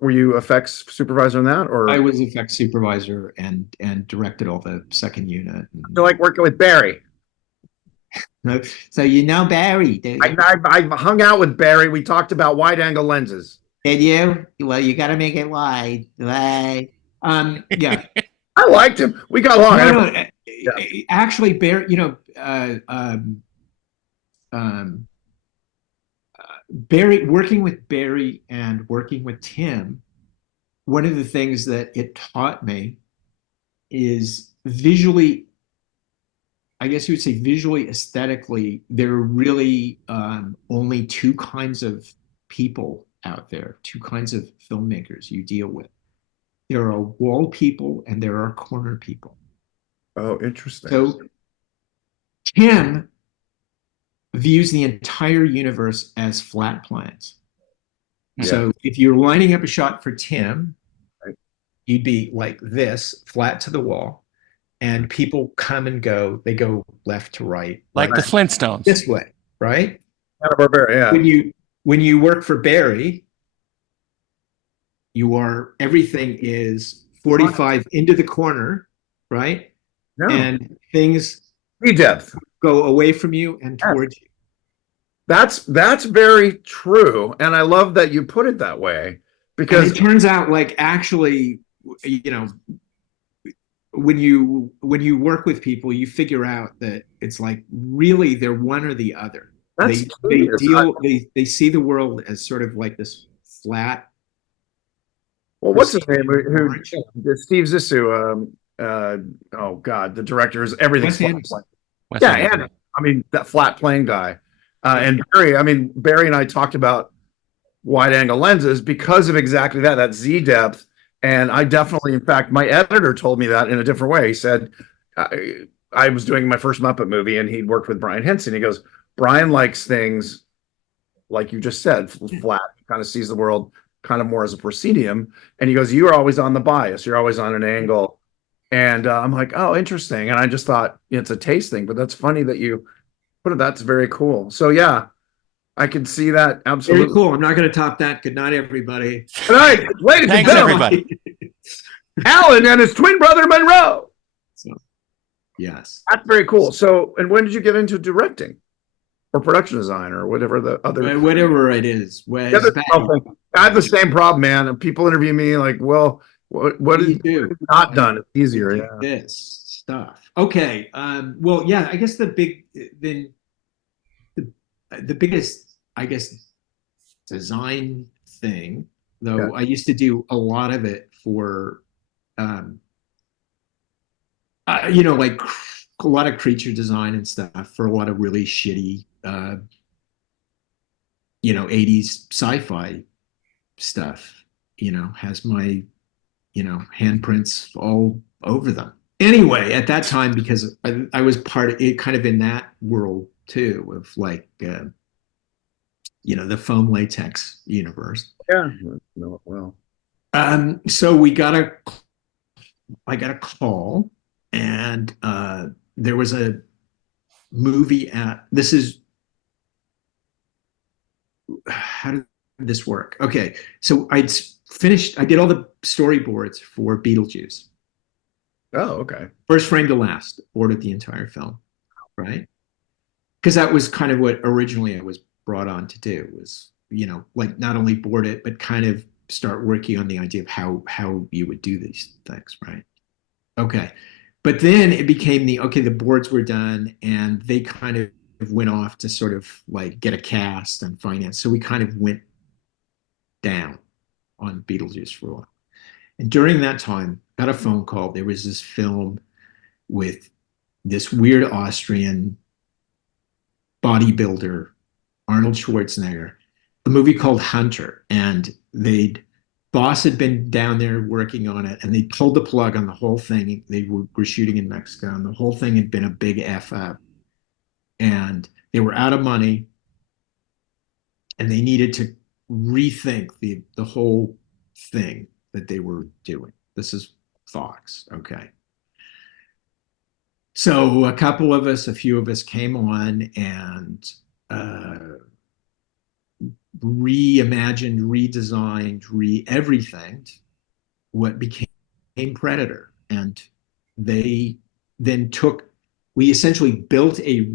Were you effects supervisor on that, or I was effects supervisor and directed all the second unit. you like working with Barry? So Barry, did I hung out with Barry. We talked about wide angle lenses. you? Well, you got to make it wide. Right. Yeah. I liked him. We got along. No, actually, Barry, Barry, working with Barry and working with Tim, one of the things that it taught me is visually, I guess you would say visually, aesthetically, there are really only two kinds of people out there, two kinds of filmmakers you deal with. There are wall people and there are corner people. Oh, interesting. So Tim views the entire universe as flat planes. Yeah. So if you're lining up a shot for Tim, Right. you'd be like this, flat to the wall, and people come and go. They go left to right, Like the Flintstones. this way, right? Hanna-Barbera, yeah. When you work for Barry, everything is 45 into the corner, right? No. And things depth go away from you and towards you. That's very true, and I love that you put it that way, because it turns out, like, actually, you know, when you work with people, you figure out that it's like really they're one or the other. They see the world as sort of like this flat. Well, what's his name? Steve Zissou. Oh God, the director is everything's flat plane. Yeah, and I mean that flat plane guy. And Barry and I talked about wide angle lenses because of exactly that Z depth. And I definitely, in fact, my editor told me that in a different way. He said, I was doing my first Muppet movie and he'd worked with Brian Henson. He goes, Brian likes things like you just said, flat, kind of sees the world kind of more as a proscenium. And he goes, you are always on the bias. You're always on an angle. And I'm like, oh, interesting. And I just thought it's a taste thing, but that's funny that you put it. That's very cool. So yeah, I can see that. Absolutely. Very cool. I'm not going to top that. Good night, everybody. Good night, ladies and gentlemen. Everybody. Alan and his twin brother Munro. So, yes. That's very cool. So, and when did you get into directing or production design or whatever the other? Whatever it is. I have the same problem, man. And people interview me like, well, what is not done? It's easier. Yeah. This stuff. Okay. Well, yeah, I guess the biggest, I guess, design thing, though, I used to do a lot of it for, like a lot of creature design and stuff for a lot of really shitty, 80s sci-fi stuff, has my, handprints all over them. Anyway, at that time, because I was part of it, kind of in that world too, of like, the foam latex universe. Yeah. No, well. So I got a call, and there was a movie how did this work? Okay, so I did all the storyboards for Beetlejuice. Oh, okay. First frame to last, boarded the entire film, right? Because that was kind of what originally I was brought on to do, was, like not only board it, but kind of start working on the idea of how you would do these things, right? Okay. But then it became the boards were done, and they kind of went off to sort of like get a cast and finance. So we kind of went down on Beetlejuice for a while. And during that time, got a phone call. There was this film with this weird Austrian bodybuilder, Arnold Schwarzenegger, a movie called Hunter. And boss had been down there working on it, and they pulled the plug on the whole thing. They were shooting in Mexico, and the whole thing had been a big F up. And they were out of money, and they needed to rethink the whole thing that they were doing. This is Fox, okay? So a few of us came on and reimagined, redesigned, everything what became Predator. And we essentially built a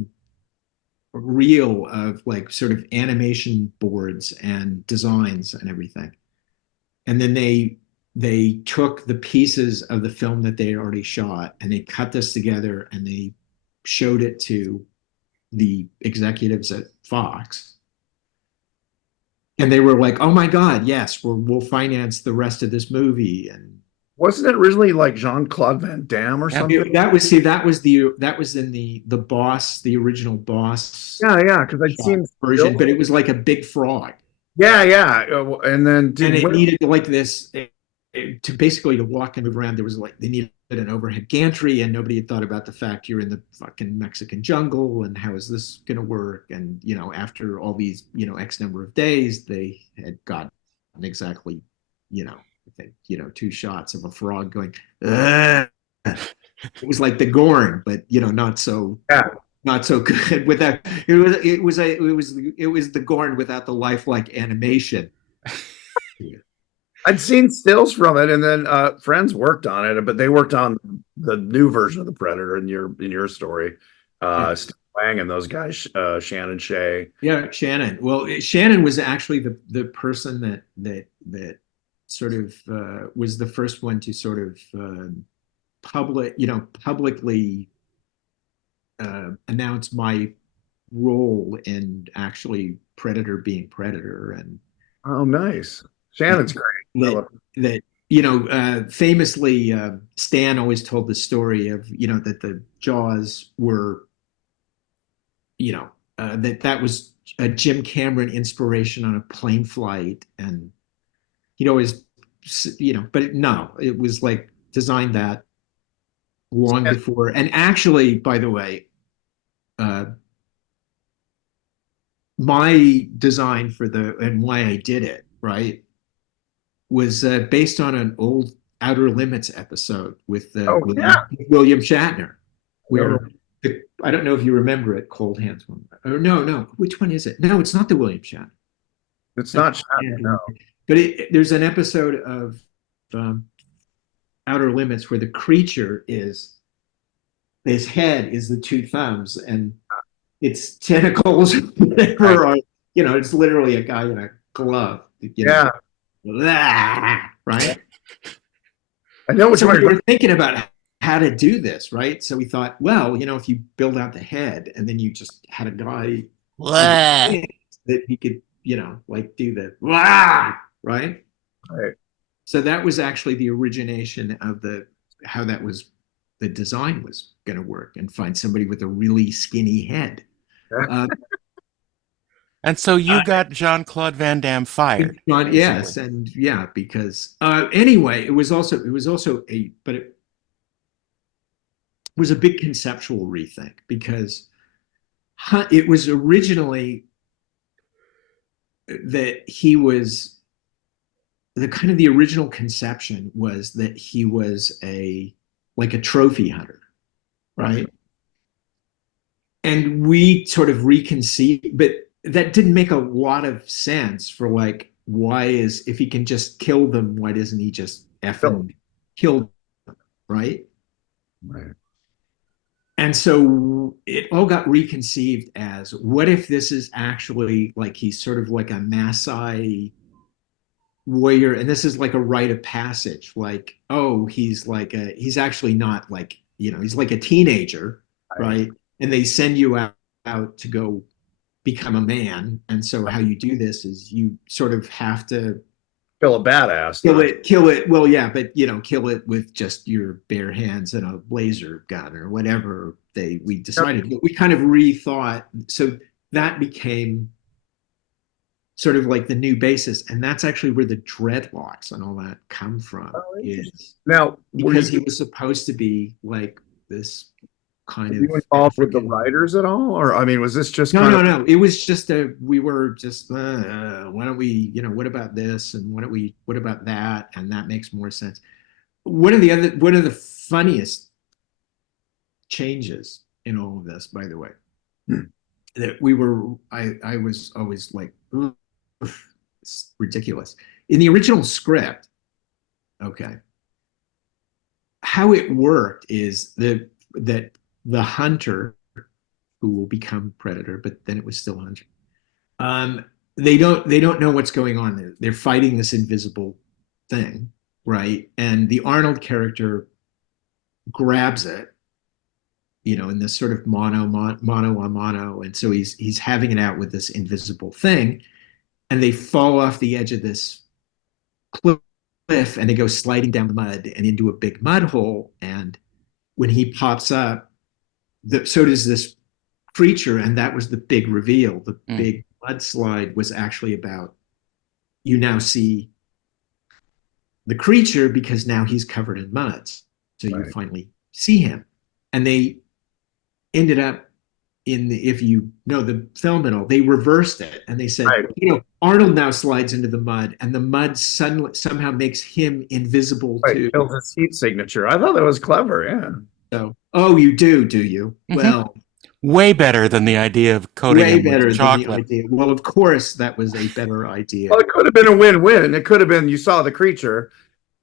reel of like sort of animation boards and designs and everything. And then they took the pieces of the film that they had already shot, and they cut this together, and they showed it to the executives at Fox. And they were like, "Oh my God, yes, we'll finance the rest of this movie." And wasn't it originally like Jean-Claude Van Damme or something? That was in the Boss, the original Boss. Yeah, because I'd seen version, but it was like a big frog. Yeah, and then it needed like this to basically to walk and move around. There was like they needed an overhead gantry, and nobody had thought about the fact you're in the fucking Mexican jungle, and how is this going to work? And, you know, after all these, you know, X number of days, they had gotten exactly, you know, I think, you know, 2 shots of a frog going, ugh. It was like the Gorn, but, you know, not so good without it was the Gorn without the lifelike animation. I'd seen stills from it, and then friends worked on it, but they worked on the new version of the Predator in your story. Steve Lang and those guys, Shannon Shea. Yeah, Shannon. Well, Shannon was actually the person that sort of was the first one to sort of publicly announce my role in actually Predator being Predator. And oh, nice. Shannon's great. That you know, famously, Stan always told the story of, you know, that the Jaws were, you know, that was a Jim Cameron inspiration on a plane flight, and he'd always, you know, but no, it was like designed that long before. And actually, by the way, my design for and why I did it, right, was based on an old Outer Limits episode with William Shatner, where I don't know if you remember it, Cold Hands one. Or no, which one is it? No, it's not the William Shatner. It's not Shatner, no. But there's an episode of Outer Limits where the creature is, his head is the 2 thumbs, and its tentacles, whatever, are, you know, it's literally a guy in a glove. You know? Right? I know what we were thinking about how to do this, right? So we thought, well, you know, if you build out the head and then you just had a guy that he could, you know, like do the right? Right. So that was actually the origination of how that was, the design was going to work, and find somebody with a really skinny head. And so you got Jean-Claude Van Damme fired. Yes, and yeah, because anyway, it was also it was a big conceptual rethink, because it was originally that he was the original conception was that he was like a trophy hunter, right? And we sort of reconceived, but that didn't make a lot of sense for, like, if he can just kill them, why doesn't he just effing kill them, right? Right. And so it all got reconceived as, what if this is actually like, he's sort of like a Maasai warrior, and this is like a rite of passage, like, oh, he's actually not, like, you know, he's like a teenager, right? And they send you out to go become a man, and so how you do this is you sort of have to kill a badass. Kill it. Well, yeah, but, you know, kill it with just your bare hands and a laser gun or whatever we decided. But we kind of rethought, so that became sort of like the new basis, and that's actually where the dreadlocks and all that come from. Is now, because he was supposed to be like this kind of. Were you involved with the writers at all, or I mean, was this just no? It was just we were just why don't we, you know, what about this, and what about that, and that makes more sense. One of the funniest changes in all of this, by the way, that I was always like, it's ridiculous. In the original script, okay, how it worked is that the hunter, who will become Predator, but then it was still Hunter, they don't know what's going on. They're fighting this invisible thing, right? And the Arnold character grabs it, you know, in this sort of mono on mono, and so he's having it out with this invisible thing, and they fall off the edge of this cliff, and they go sliding down the mud and into a big mud hole. And when he pops up, so does this creature, and that was the big reveal. The big mudslide was actually about, you now see the creature because now he's covered in mud. So you Right. finally see him. And they ended up if you know the film at all, they reversed it and they said, Right. Arnold now slides into the mud and the mud suddenly somehow makes him invisible Right. too. Kills his heat signature. I thought that was clever. Yeah. So, oh, you do you? Mhm. Well, Way better than the idea of coating way him better with than the chocolate. idea. Well, of course, that was a better idea. Well, it could have been a win-win. It could have been you saw the creature,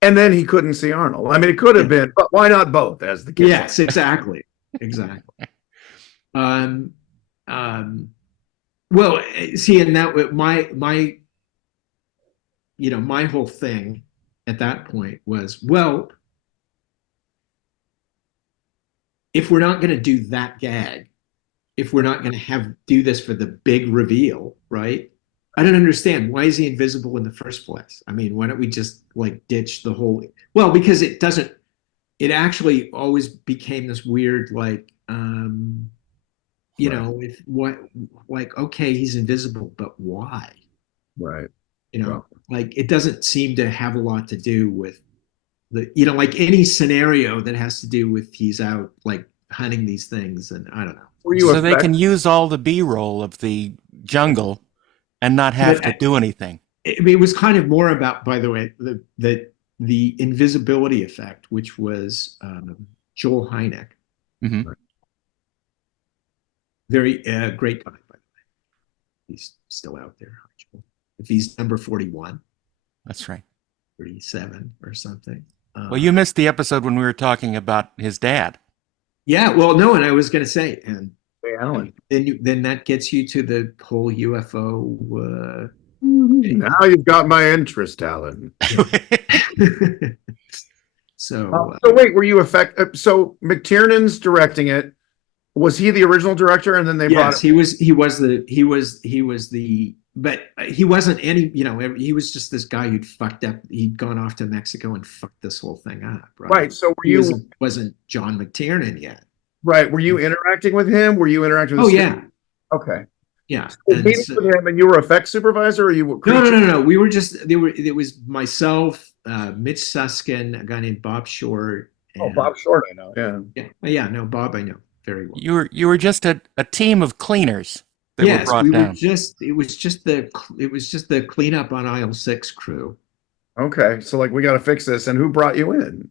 and then he couldn't see Arnold. I mean, it could have been, but why not both? As the kids. Yes, exactly, exactly. Um, well, see, and that my my whole thing at that point was, well, if we're not going to do that gag, if we're not going to do this for the big reveal, right? I don't understand. Why is he invisible in the first place? I mean, why don't we just like ditch the whole? Well, because it doesn't. It actually always became this weird, like, if what, like, okay, he's invisible, but why? Right. Like it doesn't seem to have a lot to do with like any scenario that has to do with he's out like hunting these things, and I don't know. So they can use all the B-roll of the jungle and not have to do anything. It was kind of more about, by the way, the invisibility effect, which was Joel Hynek. Mm-hmm. Very great guy, by the way. He's still out there. If he's number 41. That's right. 37 or something. Well, you missed the episode when we were talking about his dad. Yeah, well, no, and I was going to say, and Hey, Alan. then that gets you to the whole UFO. Now you've got my interest, Alan. So wait, were you so McTiernan's directing it? Was he the original director, and then they brought? Yes, he was the. But he wasn't any, he was just this guy who'd fucked up. He'd gone off to Mexico and fucked this whole thing up. Right. So wasn't John McTiernan yet? Right. Were you interacting with him? Were you interacting with? Oh yeah. Okay. Yeah. So with him, and you were effects supervisor, or you were? No. We were just It was myself, Mitch Suskin, a guy named Bob Short. And, Bob Short, I know. Yeah. Yeah. No, Bob, I know very well. You were just a team of cleaners. Yes, we were just. It was just the cleanup on aisle 6 crew. Okay, so like we got to fix this, and who brought you in?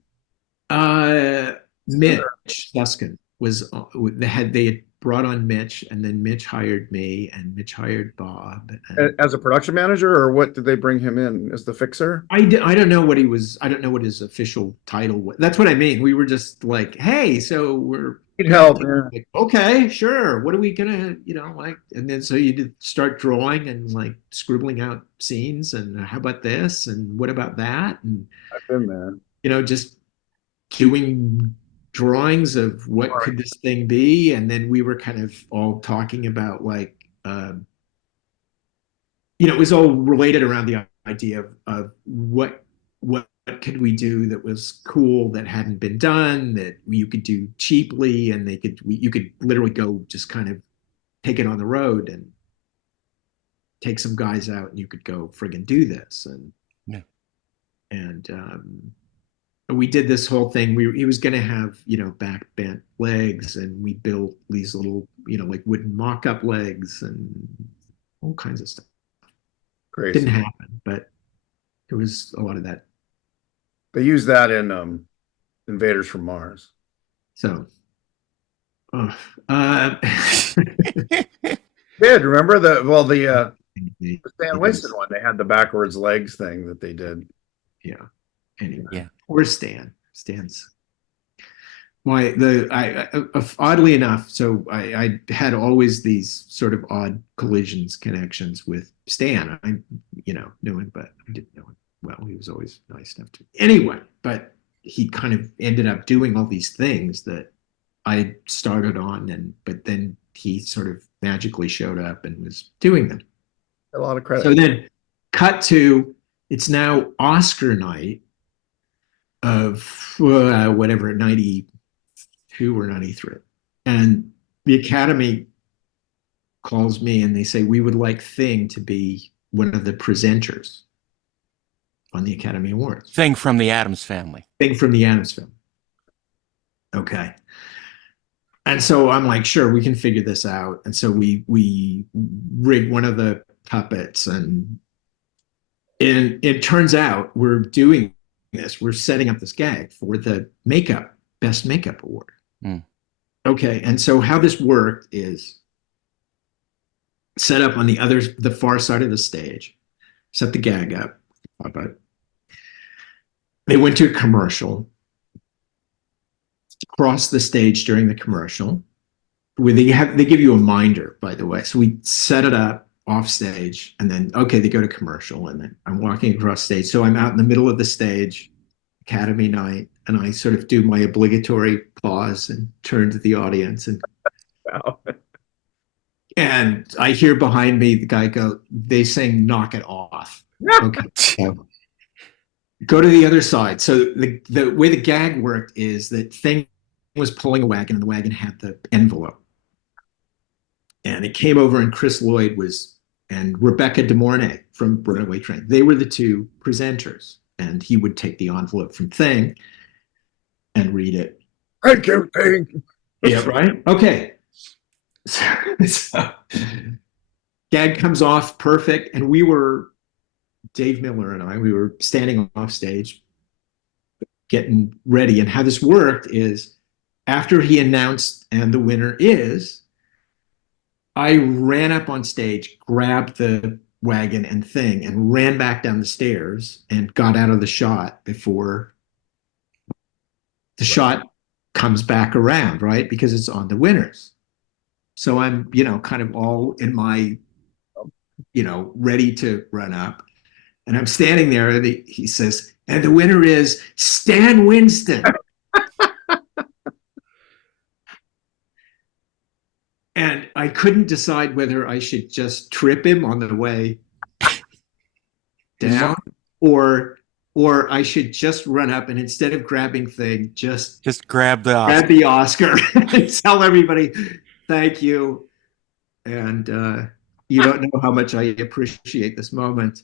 Mitch Suskin was they had brought on Mitch, and then Mitch hired me, and Mitch hired Bob as a production manager, or what did they bring him in as the fixer? I don't know what he was. I don't know what his official title was. That's what I mean. We were just like, hey, so we're. Need help. Like, okay, sure. What are we gonna, like? And then so you did start drawing and like scribbling out scenes, and how about this, and what about that, and I've been there. Just doing drawings of what could this thing be, and then we were kind of all talking about like, it was all related around the idea of what could we do that was cool that hadn't been done, that you could do cheaply, and you could literally go just kind of take it on the road and take some guys out, and you could go friggin' do this. And we did this whole thing. He was going to have, back bent legs, and we built these little, like wooden mock-up legs and all kinds of stuff. Crazy. Didn't happen, but there was a lot of that. They use that in Invaders from Mars. So, did remember the Stan Winston one? They had the backwards legs thing that they did. Yeah. Anyway, yeah. Or Stan's. Oddly enough, so I had always these sort of odd connections with Stan. I knew him, but I didn't know him well. He was always nice enough to. Anyway, but he kind of ended up doing all these things that I started on, but then he sort of magically showed up and was doing them. A lot of credit. So then, cut to, it's now Oscar night of whatever, 92 or 93, and the Academy calls me and they say, we would like Thing to be one of the presenters on the Academy Awards. Thing from the Addams family. Thing from the Addams family. Okay. And so I'm like, sure, we can figure this out. And so we rig one of the puppets, and it turns out we're doing this. We're setting up this gag for the best makeup award. Mm. Okay. And so how this worked is set up on the far side of the stage, set the gag up. They went to a commercial, crossed the stage during the commercial. They give you a minder, by the way. So we set it up off stage, and then okay, they go to commercial, and then I'm walking across stage. So I'm out in the middle of the stage, Academy night, and I sort of do my obligatory pause and turn to the audience, and Wow. and I hear behind me the guy go, they saying knock it off. Okay. So go to the other side. So the way the gag worked is that Thing was pulling a wagon, and the wagon had the envelope. And it came over, and Chris Lloyd and Rebecca De Mornay from Runaway Train. They were the two presenters, and he would take the envelope from Thing and read it. Thank you, Thing. Yeah, right? Okay. So gag comes off perfect, and Dave Miller and we were standing off stage getting ready. And how this worked is after he announced and the winner is, I ran up on stage, grabbed the wagon and Thing, and ran back down the stairs and got out of the shot before the shot comes back around, right? Because it's on the winners. So I'm, kind of all in my, ready to run up. And I'm standing there, and he says, and the winner is Stan Winston. And I couldn't decide whether I should just trip him on the way down, or I should just run up and instead of grabbing Thing, just grab the Oscar and tell everybody, thank you. And you don't know how much I appreciate this moment.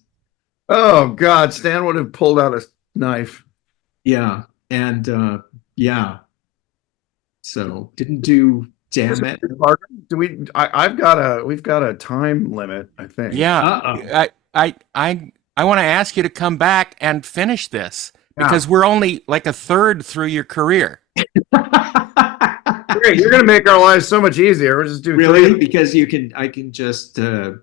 Oh God, Stan would have pulled out a knife. Yeah. And so didn't do. Damn it. We've got a time limit, I think. Yeah. I want to ask you to come back and finish this because we're only like a third through your career. Great. You're going to make our lives so much easier. We'll just do really because I can just and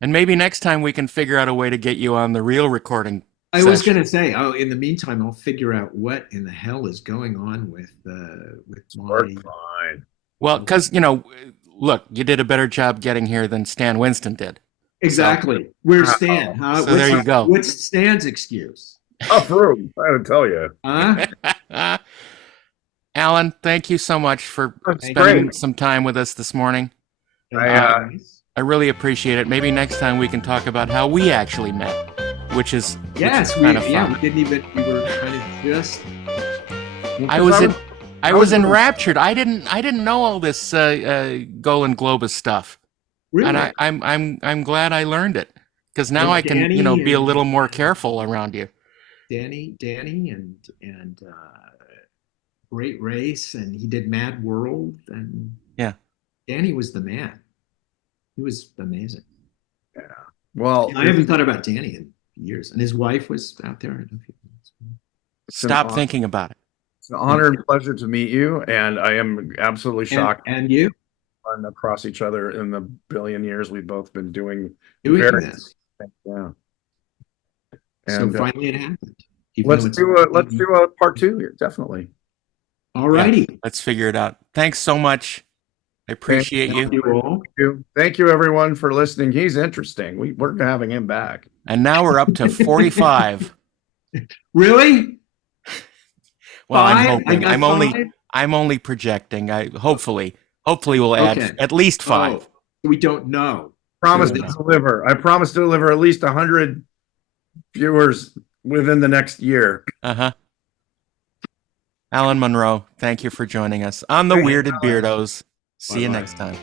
maybe next time we can figure out a way to get you on the real recording. I was going to say, in the meantime, I'll figure out what in the hell is going on with my. Fine. Well, because look, you did a better job getting here than Stan Winston did. Exactly. Where's Stan? So there you go. What's Stan's excuse? Tough room, I would tell you. Huh? Alan, thank you so much for spending some time with us this morning. I really appreciate it. Maybe next time we can talk about how we actually met, which is kind of fun. We were kind of just. I was enraptured. I didn't know all this Golan Globus stuff. Really? And I'm glad I learned it because now I can be a little more careful around you. Danny and Great Race, and he did Mad World, and Danny was the man. He was amazing. Yeah. Well, I haven't thought about Danny in years, and his wife was out there. Stop thinking about it. It's an honor and pleasure to meet you, and I am absolutely shocked. And you? Run across each other in the billion years we've both been doing this. Yeah. And so finally it happened. Let's do a part 2 here, definitely. All righty. Yeah, let's figure it out. Thanks so much. I appreciate you. Thank you, everyone, for listening. He's interesting. We're having him back. And now we're up to 45. Really? Well, I'm hoping. I'm only projecting. Hopefully we'll add at least 5. We don't know. I promise to deliver at least 100 viewers within the next year. Alan Munro, thank you for joining us on the Weirded Beardos. See you next time.